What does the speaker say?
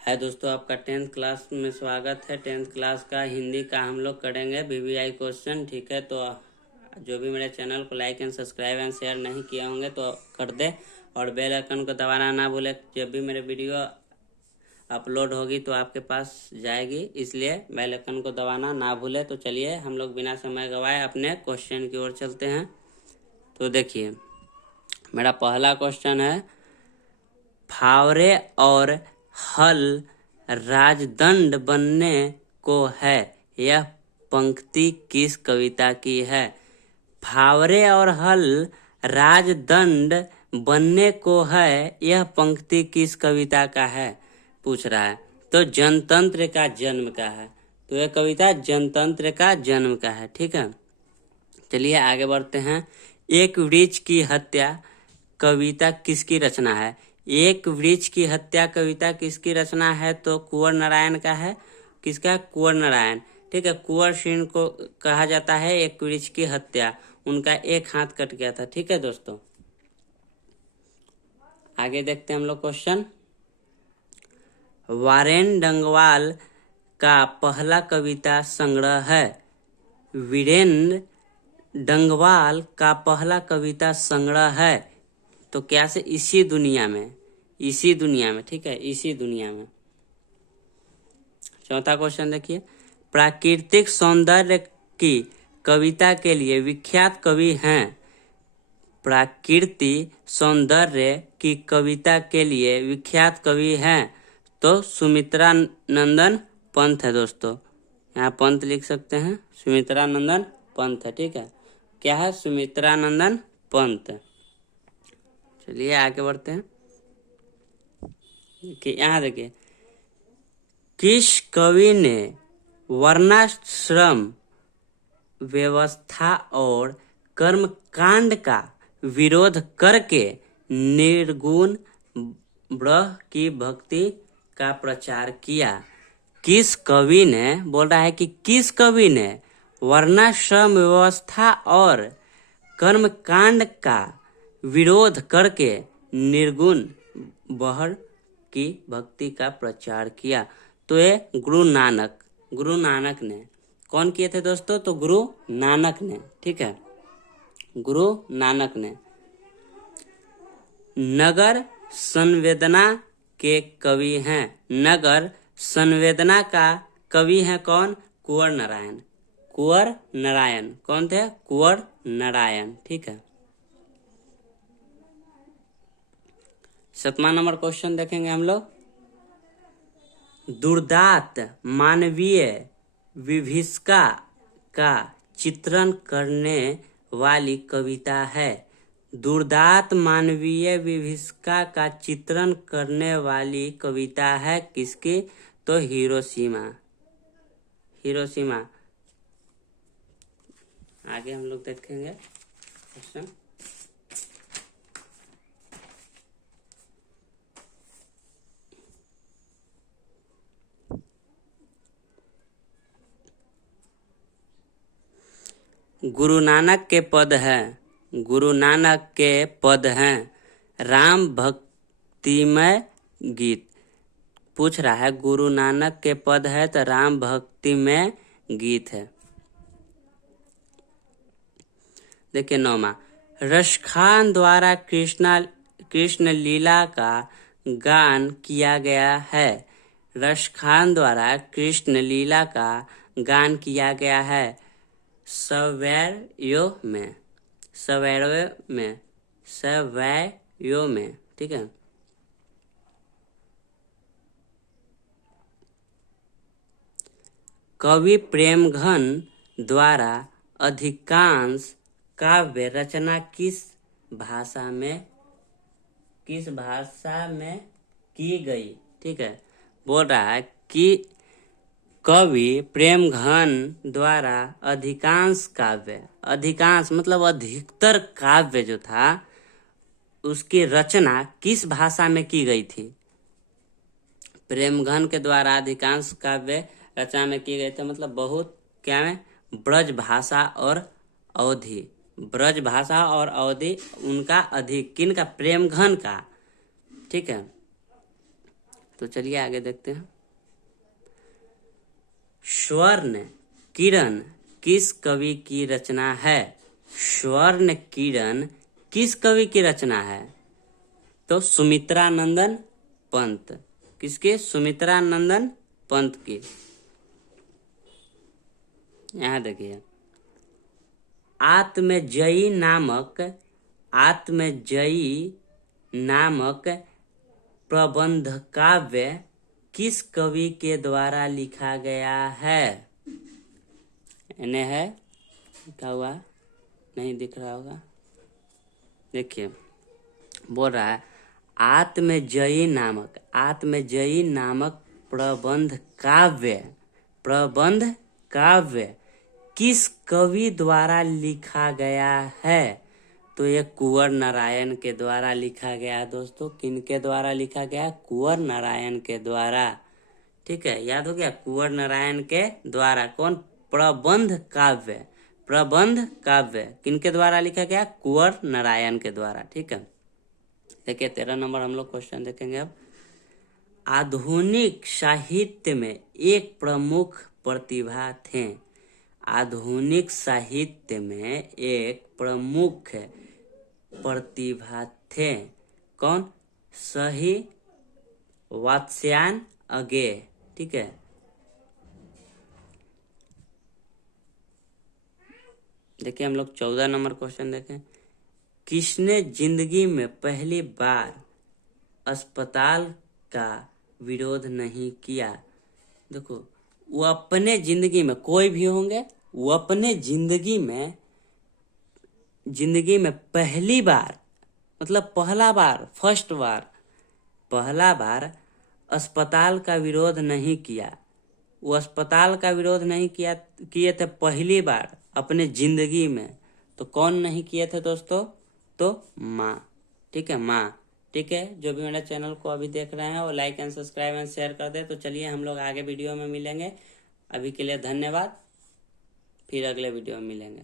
है दोस्तों, आपका 10th क्लास में स्वागत है। 10th क्लास का हिंदी का हम लोग करेंगे वीवीआई क्वेश्चन। ठीक है, तो जो भी मेरे चैनल को like and subscribe and share नहीं किया होंगे तो कर दे, और बेल आइकन को दबाना ना भूले। जब भी मेरे वीडियो अपलोड होगी तो आपके पास जाएगी, इसलिए बेल आइकन को दबाना ना भूले। तो चलिए हम लोग बिना समय गवाए अपने क्वेश्चन की ओर चलते हैं। तो देखिए, मेरा पहला क्वेश्चन है, फावरे और हल राजदंड बनने को है, यह पंक्ति किस कविता की है? फावरे और हल राजदंड बनने को है, यह पंक्ति किस कविता का है, पूछ रहा है। तो जनतंत्र का जन्म का है। तो यह कविता जनतंत्र का जन्म का है। ठीक है, चलिए आगे बढ़ते हैं। एक वृक्ष की हत्या कविता किसकी रचना है? एक वृक्ष की हत्या कविता किसकी रचना है? तो कुंवर नारायण का है। किसका? कुंवर नारायण। ठीक है, कुंवर सिंह को कहा जाता है एक वृक्ष की हत्या। उनका एक हाथ कट गया था। ठीक है दोस्तों, आगे देखते हैं हम लोग क्वेश्चन। वारेन डंगवाल का पहला कविता संग्रह है। वीरेंद्र डंगवाल का पहला कविता संग्रह है। तो क्या से? इसी दुनिया में। इसी दुनिया में। ठीक है, इसी दुनिया में। चौथा क्वेश्चन देखिए, प्राकृतिक सौंदर्य की कविता के लिए विख्यात कवि हैं। प्राकृतिक सौंदर्य की कविता के लिए विख्यात कवि हैं तो सुमित्रा नंदन पंत है दोस्तों। यहाँ पंत लिख सकते हैं, सुमित्रा नंदन पंत है। ठीक है, क्या है? सुमित्रा नंदन पंत। चलिए आगे बढ़ते हैं कि यहाँ देखिए, किस कवि ने वर्णाश्रम व्यवस्था और कर्मकांड का विरोध करके निर्गुण ब्रह्म की भक्ति का प्रचार किया? किस कवि ने, बोल रहा है कि किस कवि ने वर्णाश्रम व्यवस्था और कर्मकांड का विरोध करके निर्गुण ब्रह्म की भक्ति का प्रचार किया? तो ये गुरु नानक ने। कौन किए थे दोस्तों? तो गुरु नानक ने। ठीक है, गुरु नानक ने। नगर संवेदना के कवि हैं। नगर संवेदना का कवि है कौन? कुंवर नारायण। कुंवर नारायण कौन थे? कुंवर नारायण। ठीक है, 7वां नंबर क्वेश्चन देखेंगे हम लोग। दुर्दांत मानवीय विभीषिका का चित्रण करने वाली कविता है। दुर्दांत मानवीय विभीषिका का चित्रण करने वाली कविता है किसकी? तो हिरोशिमा। हिरोशिमा। आगे हम लोग देखेंगे क्वेश्चन। गुरु नानक के पद हैं। गुरु नानक के पद हैं राम भक्तिमय गीत। पूछ रहा है, गुरु नानक के पद है तो राम भक्तिमय गीत है। देखिए 9वां, रसखान द्वारा कृष्ण लीला का गान किया गया है। रसखान द्वारा कृष्ण लीला का गान किया गया है सवैयो में। सवैयो में। सवैयो में। ठीक है, कवि प्रेमघन द्वारा अधिकांश काव्य रचना किस भाषा में की गई? ठीक है, बोल रहा है कि कवि प्रेमघन द्वारा अधिकांश काव्य, अधिकांश मतलब अधिकतर काव्य जो था उसकी रचना किस भाषा में की गई थी? प्रेमघन के द्वारा अधिकांश काव्य रचना में की गई थी, मतलब बहुत क्या में ब्रज भाषा और अवधि। ब्रज भाषा और अवधि उनका अधिक, किन का? प्रेमघन का। ठीक है, तो चलिए आगे देखते हैं। स्वर्ण किरण किस कवि की रचना है? स्वर्ण किरण किस कवि की रचना है? तो सुमित्रानंदन पंत। किसके? सुमित्रानंदन पंत की। यहां देखिए, आत्मजयी नामक प्रबंध काव्य किस कवि के द्वारा लिखा गया है? इन्हें है लिखा हुआ, नहीं दिख रहा होगा, देखिए बोल रहा है आत्मजयी नामक प्रबंध काव्य किस कवि द्वारा लिखा गया है? तो ये कुंवर नारायण के द्वारा लिखा गया दोस्तों। किनके द्वारा लिखा गया? कुंवर नारायण के द्वारा। ठीक है, याद हो गया, कुंवर नारायण के द्वारा। कौन? प्रबंध काव्य किनके द्वारा लिखा गया? कुंवर नारायण के द्वारा। ठीक है, देखिए 13 नंबर हम लोग क्वेश्चन देखेंगे अब। आधुनिक साहित्य में एक प्रमुख प्रतिभा थे। आधुनिक साहित्य में एक प्रमुख प्रतिभा थे। कौन? सही वात्स्यायन अगे। ठीक है, देखिए हम लोग 14 नंबर क्वेश्चन देखें। किसने जिंदगी में पहली बार अस्पताल का विरोध नहीं किया? देखो, वो अपने जिंदगी में, कोई भी होंगे, वो अपने जिंदगी में पहली बार, मतलब पहला बार अस्पताल का विरोध नहीं किया। वो अस्पताल का विरोध नहीं किए थे पहली बार अपने जिंदगी में। तो कौन नहीं किए थे दोस्तों? तो माँ। ठीक है, माँ। ठीक है, जो भी मेरे चैनल को अभी देख रहे हैं वो like and subscribe and share कर दे। तो चलिए हम लोग आगे वीडियो में मिलेंगे। अभी के लिए धन्यवाद, फिर अगले वीडियो में मिलेंगे।